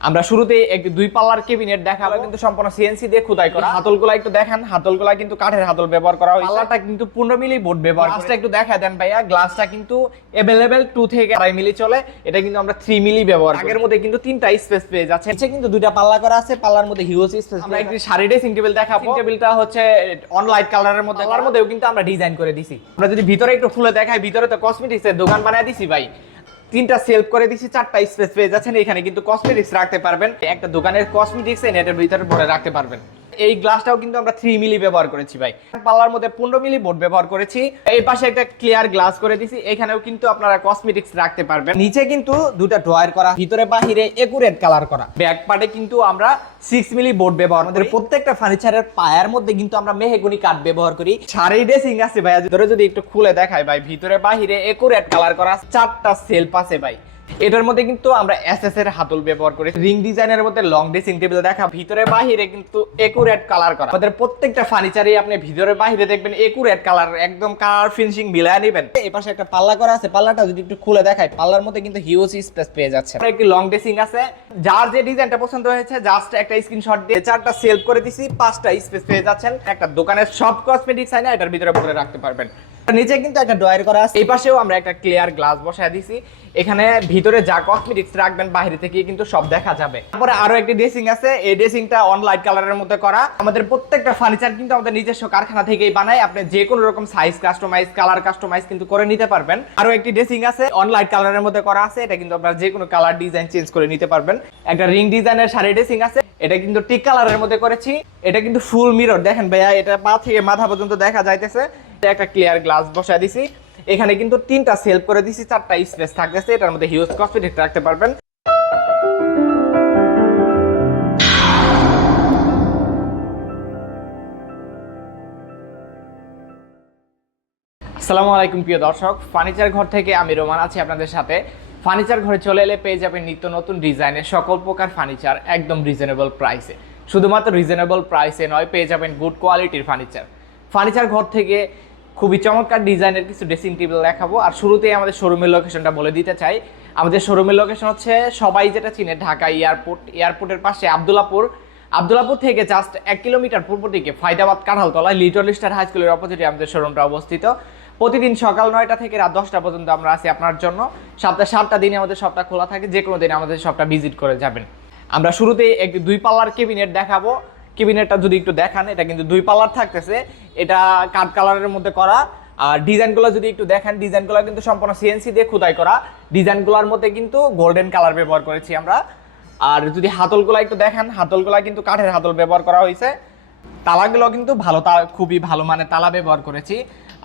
আমরা শুরুতে একটি দুই পাল্লার কেবিনেট দেখাবো কিন্তু সম্পূর্ণ সিএনসি দিয়ে খোদাই করা। হাতলগুলা একটু দেখেন হাতলগুলা কিন্তু কাঠের হাতল ব্যবহার করা হয় পাল্লাটা কিন্তু পনেরো মিলি বোর্ড ব্যবহার গ্লাসটা একটু দেখা দেন ভাইয়া গ্লাসটা কিন্তু অ্যাভেলেবেল টু থেকে আড়াই মিলি চলে এটা কিন্তু আমরা থ্রি মিলি ব্যবহার আগের মধ্যে কিন্তু তিনটা স্পেস পেয়ে যাচ্ছে নিচে কিন্তু দুইটা পাল্লা করা আছে পাল্লার মধ্যে হিউজ স্পেস আমরা একটি শাড়ি ড্রেসিং টেবিল দেখাবো। টেবিলটা হচ্ছে অন লাইট কালারের মধ্যে কালার মধ্যেও কিন্তু আমরা ডিজাইন করে দিছি। আমরা যদি ভিতরে একটু খুলে দেখাই ভিতরে তো কসমেটিক্সের দোকান বানিয়ে দিছি ভাই। তিনটা সেলফ করে দিচ্ছি চারটা স্পেস পেয়ে যাচ্ছেন। এখানে কিন্তু কসমেটিক্স রাখতে পারবেন। একটা দোকানের কসমেটিক্স নেটের ভিতরে ভরে রাখতে পারবেন। এই গ্লাসটাও কিন্তু আমরা থ্রি মিলি ব্যবহার করেছি ভাই। পাল্লার মধ্যে পনেরো মিলি বোর্ড ব্যবহার করেছি। এই পাশে একটা ক্লিয়ার গ্লাস করে দিছি। এখানেও কিন্তু আপনারা কসমেটিক্স রাখতে পারবেন। নিচে কিন্তু দুটা ড্রয়ার করা, ভিতরে বাহিরে একুরেট কালার করা। ব্যাক পার্টে কিন্তু আমরা সিক্স মিলি বোর্ড ব্যবহার আমাদের প্রত্যেকটা ফার্নিচারের পায়ার মধ্যে কিন্তু আমরা মেহেগুনি কাঠ ব্যবহার করি। শাড়ি ড্রেসিং আছে ভাই ধরে যদি একটু খুলে দেখাই ভাই, ভিতরে বাহিরে একুরেট কালার করা, চারটা সেলফ আছে ভাই। এটার মধ্যে কিন্তু আমরা এসএস এর হাতল ব্যবহার করি রিং ডিজাইনের মধ্যে লং ড্রেসিং টেবিল দেখা, ভিতরে বাহিরে কিন্তু একুরেট কালার করা। আমাদের প্রত্যেকটা ফার্নিচারে আপনি ভিতরে বাহিরে দেখবেন একুরেট কালার একদম কালার ফিনিশিং মিলায় নেবেন। এই পাশে একটা পাল্লা করা আছে, পাল্লাটা যদি একটু খুলে দেখাই, পাল্লার মধ্যে কিন্তু হিউজ স্পেস পেয়ে যাচ্ছে। একটি লং ড্রেসিং আছে, যার যে ডিজাইনটা পছন্দ হয়েছে জাস্ট একটা স্ক্রিনশট দিয়ে চারটা সেলফ করে দিছি, পাঁচটা স্পেস পেয়ে যাচ্ছেন। একটা দোকানের সব কসমেটিক্স আইনা, এটার ভিতরে ভরে রাখতে পারবেন। নিচে কিন্তু একটা ড্রয়ার করা আছে। এই পাশেও আমরা একটা ক্লিয়ার গ্লাস বসায় দিছি। এখানে ভিতরে যা কসমেটিক্স রাখবেন বাইরে থেকে কিন্তু সব দেখা যাবে। তারপরে আরও একটি ড্রেসিং আছে। এই ড্রেসিংটা অন লাইট কালারের মধ্যে করা। আমাদের প্রত্যেকটা ফার্নিচার কিন্তু আমাদের নিজস্ব কারখানা থেকেই বানাই আপনি যে কোনো রকম সাইজ কাস্টমাইজ কালার কাস্টমাইজ কিন্তু করে নিতে পারবেন। আরও একটি ড্রেসিং আছে অন লাইট কালারের মধ্যে করা আছে। এটা কিন্তু আপনারা যে কোনো কালার ডিজাইন চেঞ্জ করে নিতে পারবেন। একটা রিং ডিজাইনের শাড়ি ড্রেসিং আছে। এটা কিন্তু টিক কালারের মধ্যে করেছি। এটা কিন্তু ফুল মিরর দেখেন ভাইয়া, এটা পা থেকে মাথা পর্যন্ত দেখা যাইতেছে। একটা ক্লিয়ার গ্লাস বসায় দিছি। এখানে কিন্তু তিনটা সেলফ করে দিছি, চারটা স্পেস থাকতেছে, এটার মধ্যে হিউজ কসমেটিক রাখতে পারবেন। আসসালামু আলাইকুম প্রিয় দর্শক ফার্নিচার ঘর থেকে আমি রোমান আছি আপনাদের সাথে। ফার্নিচার ঘরে চলে এলে পেয়ে যাবেন নিত্য নতুন ডিজাইনের সকল প্রকার ফার্নিচার একদম রিজনেবল প্রাইসে শুধুমাত্র রিজনেবল প্রাইসে নয়, পেয়ে যাবেন গুড কোয়ালিটির ফার্নিচার ফার্নিচার ঘর থেকে খুবই চমৎকার ডিজাইনের কিছু ড্রেসিং টেবিল দেখাবো। আর শুরুতেই আমাদের শোরুমের লোকেশনটা বলে দিতে চাই। আমাদের শোরুমের লোকেশন হচ্ছে সবাই যেটা চিনে, ঢাকা এয়ারপোর্ট এয়ারপোর্টের পাশে আবদুল্লাপুর। আবদুল্লাপুর থেকে জাস্ট এক কিলোমিটার পূর্ব দিকে Faydabad Kanthaltala little star high স্কুলের অপোজিটে আমাদের শোরুমটা অবস্থিত। প্রতিদিন সকাল নয়টা থেকে রাত দশটা পর্যন্ত আমরা আছি আপনার জন্য। সপ্তাহে সাতটা দিনে আমাদের সবটা খোলা থাকে যে কোনো দিনে আমাদের সবটা ভিজিট করে যাবেন। আমরা শুরুতেই এক দুই পাল্লার কেবিনেট দেখাবো। কেবিনেটটা যদি একটু দেখান, এটা কিন্তু দুই পাল্লার থাকতেছে। এটা কাঠ কালারের মধ্যে করা। আর ডিজাইনগুলো যদি একটু দেখেন, ডিজাইনগুলো কিন্তু সম্পূর্ণ সিএনসি দিয়ে খোদাই করা। ডিজাইনগুলোর মধ্যে কিন্তু গোল্ডেন কালার ব্যবহার করেছি আমরা। আর যদি হাতলগুলো একটু দেখেন, হাতলগুলো কিন্তু কাঠের হাতল ব্যবহার করা হয়েছে। তালাগুলো কিন্তু ভালো, তা খুবই ভালো মানে তালা ব্যবহার করেছি।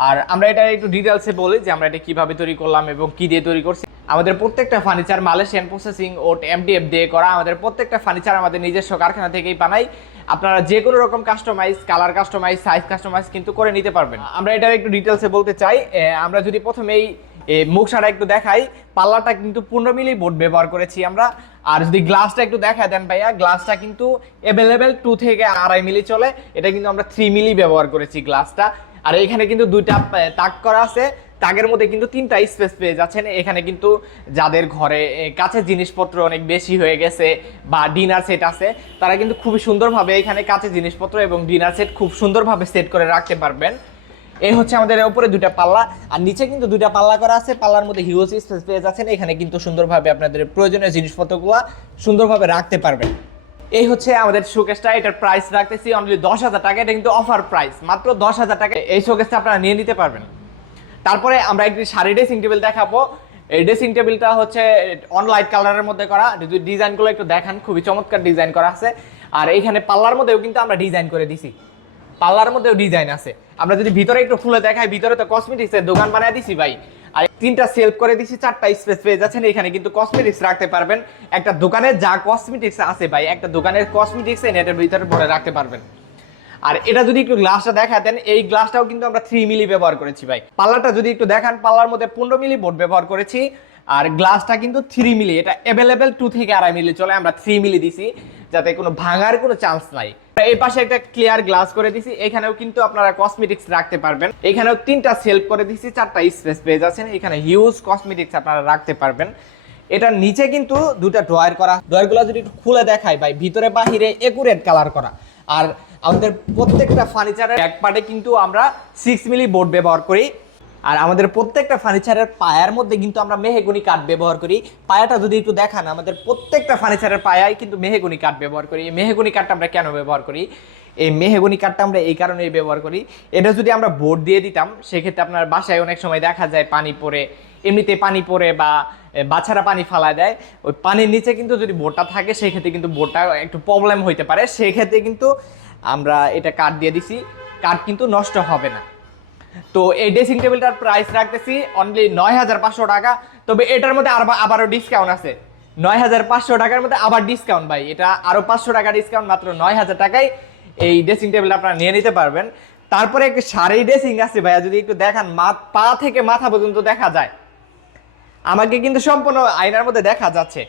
আর আমরা এটা একটু ডিটেলসে বলি যে আমরা এটা কীভাবে তৈরি করলাম এবং কি দিয়ে তৈরি করছি। আমাদের প্রত্যেকটা ফার্নিচার মালয়েশিয়ান প্রসেসিং ও এমডিএফ দিয়ে করা। আমাদের প্রত্যেকটা ফার্নিচার আমাদের নিজস্ব কারখানা থেকেই বানাই। আপনারা যে কোনো রকম customise colour customise size customise কিন্তু করে নিতে পারবেন। আমরা এটা একটু ডিটেলসে বলতে চাই। আমরা যদি প্রথমেই মুখ সারা একটু দেখাই, পাল্লাটা কিন্তু পনেরো মিলি বোর্ড ব্যবহার করেছি আমরা। আর যদি গ্লাসটা একটু দেখা দেন ভাইয়া গ্লাসটা কিন্তু অ্যাভেলেবেল টু থেকে আড়াই মিলি চলে। এটা কিন্তু আমরা থ্রি মিলি ব্যবহার করেছি গ্লাসটা আর এখানে কিন্তু দুইটা তাক করা আছে। তাগের মধ্যে কিন্তু তিনটা স্পেস পেয়ে যাচ্ছেন। এখানে কিন্তু যাদের ঘরে এ, কাছের জিনিসপত্র অনেক বেশি হয়ে গেছে বা ডিনার সেট আছে তারা কিন্তু খুবই সুন্দরভাবে এখানে কাছের জিনিসপত্র এবং ডিনার সেট খুব সুন্দরভাবে সেট করে রাখতে পারবেন। এই হচ্ছে আমাদের উপরে দুইটা পাল্লা। আর নিচে কিন্তু দুইটা পাল্লা করা আছে। পাল্লার মধ্যে হিউজ স্পেস পেয়ে যাচ্ছেন। এখানে কিন্তু সুন্দরভাবে আপনাদের প্রয়োজনীয় জিনিসপত্রগুলো সুন্দরভাবে রাখতে পারবেন। এই হচ্ছে আমাদের শোকেসটা এটার প্রাইস রাখতেছি অনলি দশ হাজার টাকা। এটা কিন্তু অফার প্রাইস মাত্র দশ হাজার টাকা। এই শোকেসটা আপনারা নিয়ে নিতে পারবেন। তারপরে আমরা একটি শাড়ি ড্রেসিং টেবিল দেখাবো। এই ড্রেসিং টেবিলটা হচ্ছে অন লাইট কালারের মধ্যে করা। যদি ডিজাইনগুলো একটু দেখান, খুবই চমৎকার ডিজাইন করা আছে। আর এইখানে পাল্লার মধ্যেও কিন্তু আমরা ডিজাইন করে দিছি। পাল্লার মধ্যেও ডিজাইন আছে। আমরা যদি ভিতরে একটু খুলে দেখাই, ভিতরে তো কসমেটিক্সের দোকান বানায় দিছি ভাই। আর তিনটা সেলফ করে দিছি, চারটা স্পেস পেয়ে যাচ্ছেন। এখানে কিন্তু কসমেটিক্স রাখতে পারবেন। একটা দোকানে যা কসমেটিক্স আছে ভাই, একটা দোকানের কসমেটিক্স নেটের ভিতরে ভরে রাখতে পারবেন। আর এটা যদি একটু গ্লাসটা দেখা দেন এই গ্লাসটাও কিন্তু আমরা থ্রি মিলি ব্যবহার করেছি ভাই। পাল্লাটা যদি একটু দেখান, পাল্লার মধ্যে পনেরো মিলি বোর্ড ব্যবহার করেছি। আর গ্লাসটা কিন্তু থ্রি মিলি এটা অ্যাভেলেবেল টু থেকে আড়াই মিলি চলে, আমরা থ্রি মিলি দিছি, যাতে কোনো ভাঙার কোনো চান্স নাই। এই পাশে একটা ক্লিয়ার গ্লাস করে দিছি, এখানেও কিন্তু আপনারা কসমেটিক্স রাখতে পারবেন। এখানেও তিনটা সেলফ করে দিছি, চারটা স্পেস পেয়ে যাচ্ছেন, এখানে হিউজ কসমেটিক্স আপনারা রাখতে পারবেন। এটার নিচে কিন্তু দুটা ড্রয়ার করা। ড্রয়ারগুলো যদি খুলে দেখাই ভাই, ভিতরে বাহিরে একুরেট কালার করা। আর আমাদের প্রত্যেকটা ফার্নিচারের এক পার্টে কিন্তু আমরা সিক্স মিলি বোর্ড ব্যবহার করি। আর আমাদের প্রত্যেকটা ফার্নিচারের পায়ার মধ্যে কিন্তু আমরা মেহেগুনি কাঠ ব্যবহার করি। পায়াটা যদি একটু দেখান, আমাদের প্রত্যেকটা ফার্নিচারের পায়ায় কিন্তু মেহেগুনি কাঠ ব্যবহার করি। মেহেগুনি কাঠটা আমরা কেন ব্যবহার করি? এই মেহেগুনি কাঠটা আমরা এই কারণেই ব্যবহার করি। এটা যদি আমরা বোর্ড দিয়ে দিতাম, সেক্ষেত্রে আপনার বাসায় অনেক সময় দেখা যায় পানি পড়ে, এমনিতে পানি পড়ে বা বাছারা পানি ফালায় দেয়। ওই পানির নিচে কিন্তু যদি বোটটা থাকে, সেক্ষেত্রে কিন্তু বোটটা একটু প্রবলেম হইতে পারে। সেক্ষেত্রে কিন্তু আমরা এটা কাঠ দিয়ে দিছি। কাঠ কিন্তু নষ্ট হবে না। তো এই ড্রেসিং টেবিলটার প্রাইস রাখতেছি অনলি নয় হাজার পাঁচশো টাকা। তবে এটার মধ্যে আর আবারও ডিসকাউন্ট আছে। নয় হাজার পাঁচশো টাকার মধ্যে আবার ডিসকাউন্ট ভাই। এটা আরও পাঁচশো টাকা ডিসকাউন্ট মাত্র নয় হাজার টাকায় এই ড্রেসিং টেবিল আপনারা নিয়ে নিতে পারবেন। তারপরে একটা শাড়ি ড্রেসিং আছে ভাইয়া, যদি একটু দেখান পা থেকে মাথা পর্যন্ত দেখা যায়। আমাকে কিন্তু সম্পূর্ণ আয়নার মধ্যে দেখা যাচ্ছে।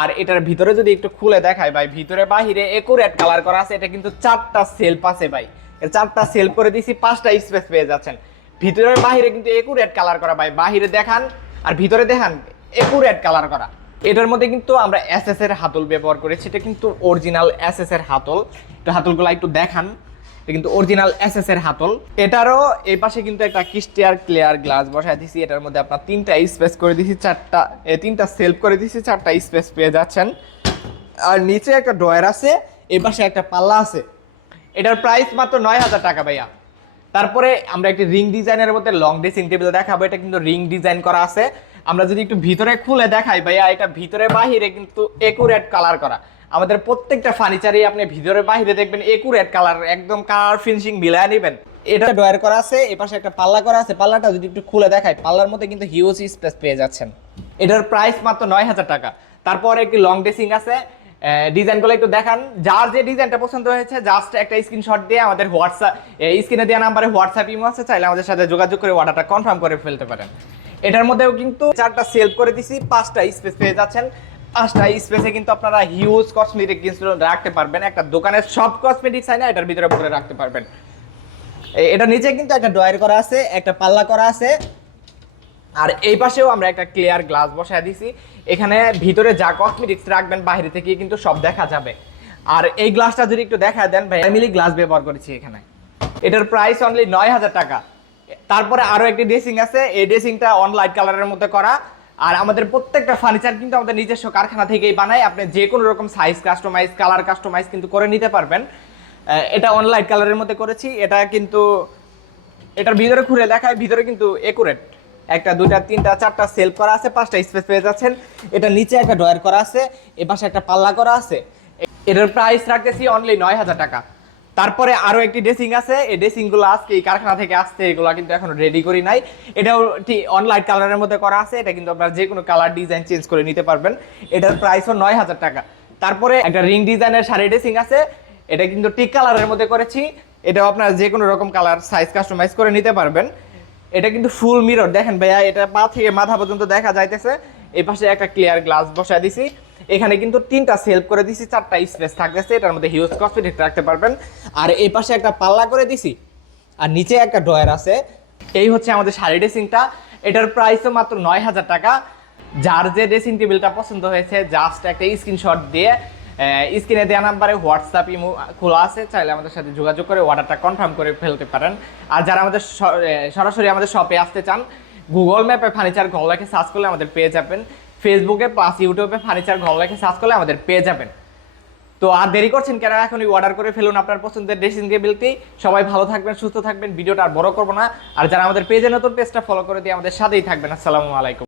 আর এটার ভিতরে যদি একটু খুলে দেখায় ভাই, ভিতরে বাহিরে একুরেট কালার করা আছে, এটা কিন্তু চারটা সেলফ আছে ভাই। চারটা সেলফ করে দিছি, পাঁচটা স্পেস পেয়ে যাচ্ছেন। ভিতরে বাহিরে কিন্তু একুরেট কালার করা ভাই, বাহিরে দেখান আর ভিতরে দেখান একুরেট কালার করা। এটার মধ্যে কিন্তু আমরা এসএস এর হাতল ব্যবহার করেছি, এটা কিন্তু অরিজিনাল এসএস এর হাতল। তো হাতলগুলো একটু দেখান। এটা কিন্তু অরিজিনাল এসএস এর হাতল। এটারও এই পাশে কিন্তু একটা ক্রিস্টিয়ার ক্লিয়ার গ্লাস বসায় দিছি। এটার মধ্যে আপনার তিনটা স্পেস করে দিছি, চারটা তিনটা সেলফ করে দিছি, চারটা স্পেস পেয়ে যাচ্ছেন। আর নিচে একটা ড্রয়ার আছে, এই পাশে একটা পাল্লা আছে। এটার প্রাইস মাত্র নয় হাজার টাকা ভাইয়া। তারপরে আমরা একটি রিং ডিজাইনের মধ্যে লং ড্রেসিং টেবিল দেখাবো। এটা কিন্তু রিং ডিজাইন করা আছে। আমরা যদি একটু ভিতরে খুলে দেখাই ভাইয়া, এটা ভিতরে বাহিরে কিন্তু একুরেট কালার করা। আমাদের প্রত্যেকটা ফার্নিচারই আপনি ভিতরে বাহিরে দেখবেন একুরেট কালার একদম কালার ফিনিশিং মিলায় নেবেন। এটা ড্রয়ার করা আছে, এ পাশে একটা পাল্লা করা আছে, পাল্লাটা যদি একটু খুলে দেখায় পাল্লার মধ্যে কিন্তু হিউজ স্পেস পেয়ে যাচ্ছেন। এটার প্রাইস মাত্র নয় হাজার টাকা। তারপর একটি লং ড্রেসিং আছে। ডিজাইনগুলো একটু দেখান। যার যে ডিজাইনটা পছন্দ হয়েছে জাস্ট একটা স্ক্রিনশট দিয়ে আমাদের হোয়াটসঅ্যাপ স্ক্রিনে দেওয়া নাম্বারে হোয়াটসঅ্যাপ ইমো আছে, চাইলে আমাদের সাথে যোগাযোগ করে অর্ডারটা কনফার্ম করে ফেলতে পারেন। এটার মধ্যেও কিন্তু চারটা সেলফ করে দিছি, পাঁচটা স্পেস পেয়ে যাচ্ছেন। পাঁচটা স্পেসে কিন্তু আপনারা হিউজ কসমেটিক কিন্তু রাখতে পারবেন। একটা দোকানের সব কসমেটিক্স হয় না এটার ভিতরে ভরে রাখতে পারবেন। এ- এটার নিচে কিন্তু একটা ড্রয়ার করা আছে, একটা পাল্লা করা আছে। আর এই পাশেও আমরা একটা ক্লিয়ার গ্লাস বসায় দিছি। এখানে ভিতরে যা কসমেটিক্স রাখবেন বাইরে থেকে কিন্তু সব দেখা যাবে। আর এই গ্লাসটা যদি একটু দেখা দেন, ভাই মিলি গ্লাস ব্যবহার করেছি এখানে। এটার প্রাইস অনলি নয় হাজার টাকা। তারপরে আরও একটি ড্রেসিং আছে। এই ড্রেসিংটা অন লাইট কালারের মধ্যে করা। আর আমাদের প্রত্যেকটা ফার্নিচার কিন্তু আমাদের নিজস্ব কারখানা থেকেই বানায়। আপনি যে কোনো রকম সাইজ কাস্টমাইজ কালার কাস্টমাইজ কিন্তু করে নিতে পারবেন। এটা অন লাইট কালারের মধ্যে করেছি। এটা কিন্তু, এটার ভিতরে ঘুরে দেখায়, ভিতরে কিন্তু একুরেট একটা, দুইটা, তিনটা, চারটা সেলফ করা আছে, পাঁচটা স্পেস পেয়ে যাচ্ছেন। এটা নিচে একটা ড্রয়ার করা আছে, এ পাশে একটা পাল্লা করা আছে। এটার প্রাইস রাখতেছি অনলি নয় হাজার টাকা। তারপরে আরও একটি ড্রেসিং আছে। এই ড্রেসিংগুলো আজকে এই কারখানা থেকে আসছে, এগুলো কিন্তু এখনও রেডি করি নাই। এটাও অনলাইন কালারের মধ্যে করা আছে। এটা কিন্তু আপনারা যে কোনো কালার ডিজাইন চেঞ্জ করে নিতে পারবেন। এটার প্রাইসও নয় হাজার টাকা। তারপরে একটা রিং ডিজাইনের শাড়ি ড্রেসিং আছে। এটা কিন্তু টিক কালারের মধ্যে করেছি। এটাও আপনারা যে কোনো রকম কালার সাইজ কাস্টমাইজ করে নিতে পারবেন। এটা কিন্তু ফুল মিরর দেখেন ভাইয়া, এটা পা থেকে মাথা পর্যন্ত দেখা যাইতেছে। এই পাশে একটা ক্লিয়ার গ্লাস বসায় দিছি। এখানে কিন্তু তিনটা সেলফ করে দিছি, চারটা স্পেস থাকতেছে, এটার মধ্যে হিউজ কসমেটিক রাখতে পারবেন। আর এই পাশে একটা পাল্লা করে দিছি, আর নিচে একটা ড্রয়ার আছে। এই হচ্ছে আমাদের শাড়ি ড্রেসিংটা এটার প্রাইসও মাত্র নয় হাজার টাকা। যার যে ড্রেসিং টেবিলটা পছন্দ হয়েছে জাস্ট একটা স্ক্রিনশট দিয়ে স্ক্রিনে দেওয়া নাম্বারে হোয়াটসঅ্যাপ ইমো খোলা আছে, চাইলে আমাদের সাথে যোগাযোগ করে অর্ডারটা কনফার্ম করে ফেলতে পারেন। আর যারা আমাদের সরাসরি আমাদের শপে আসতে চান গুগল ম্যাপে ফার্নিচার লেখে সার্চ করলে আমাদের পেয়ে যাবেন। ফেসবুকে প্লাস ইউটিউবে ফার্নিচার ঘর লেখে সার্চ করলে আমাদের পেয়ে যাবেন। তো আর দেরি করছেন কেন? এখনই অর্ডার করে ফেলুন আপনার পছন্দের ড্রেসিং টেবিলটি সবাই ভালো থাকবেন, সুস্থ থাকবেন, ভিডিওটা আর বড় করব না। আর যারা আমাদের পেজে নতুন পেজটা ফলো করে দিয়ে আমাদের সাথেই থাকবেন। আসসালামু আলাইকুম।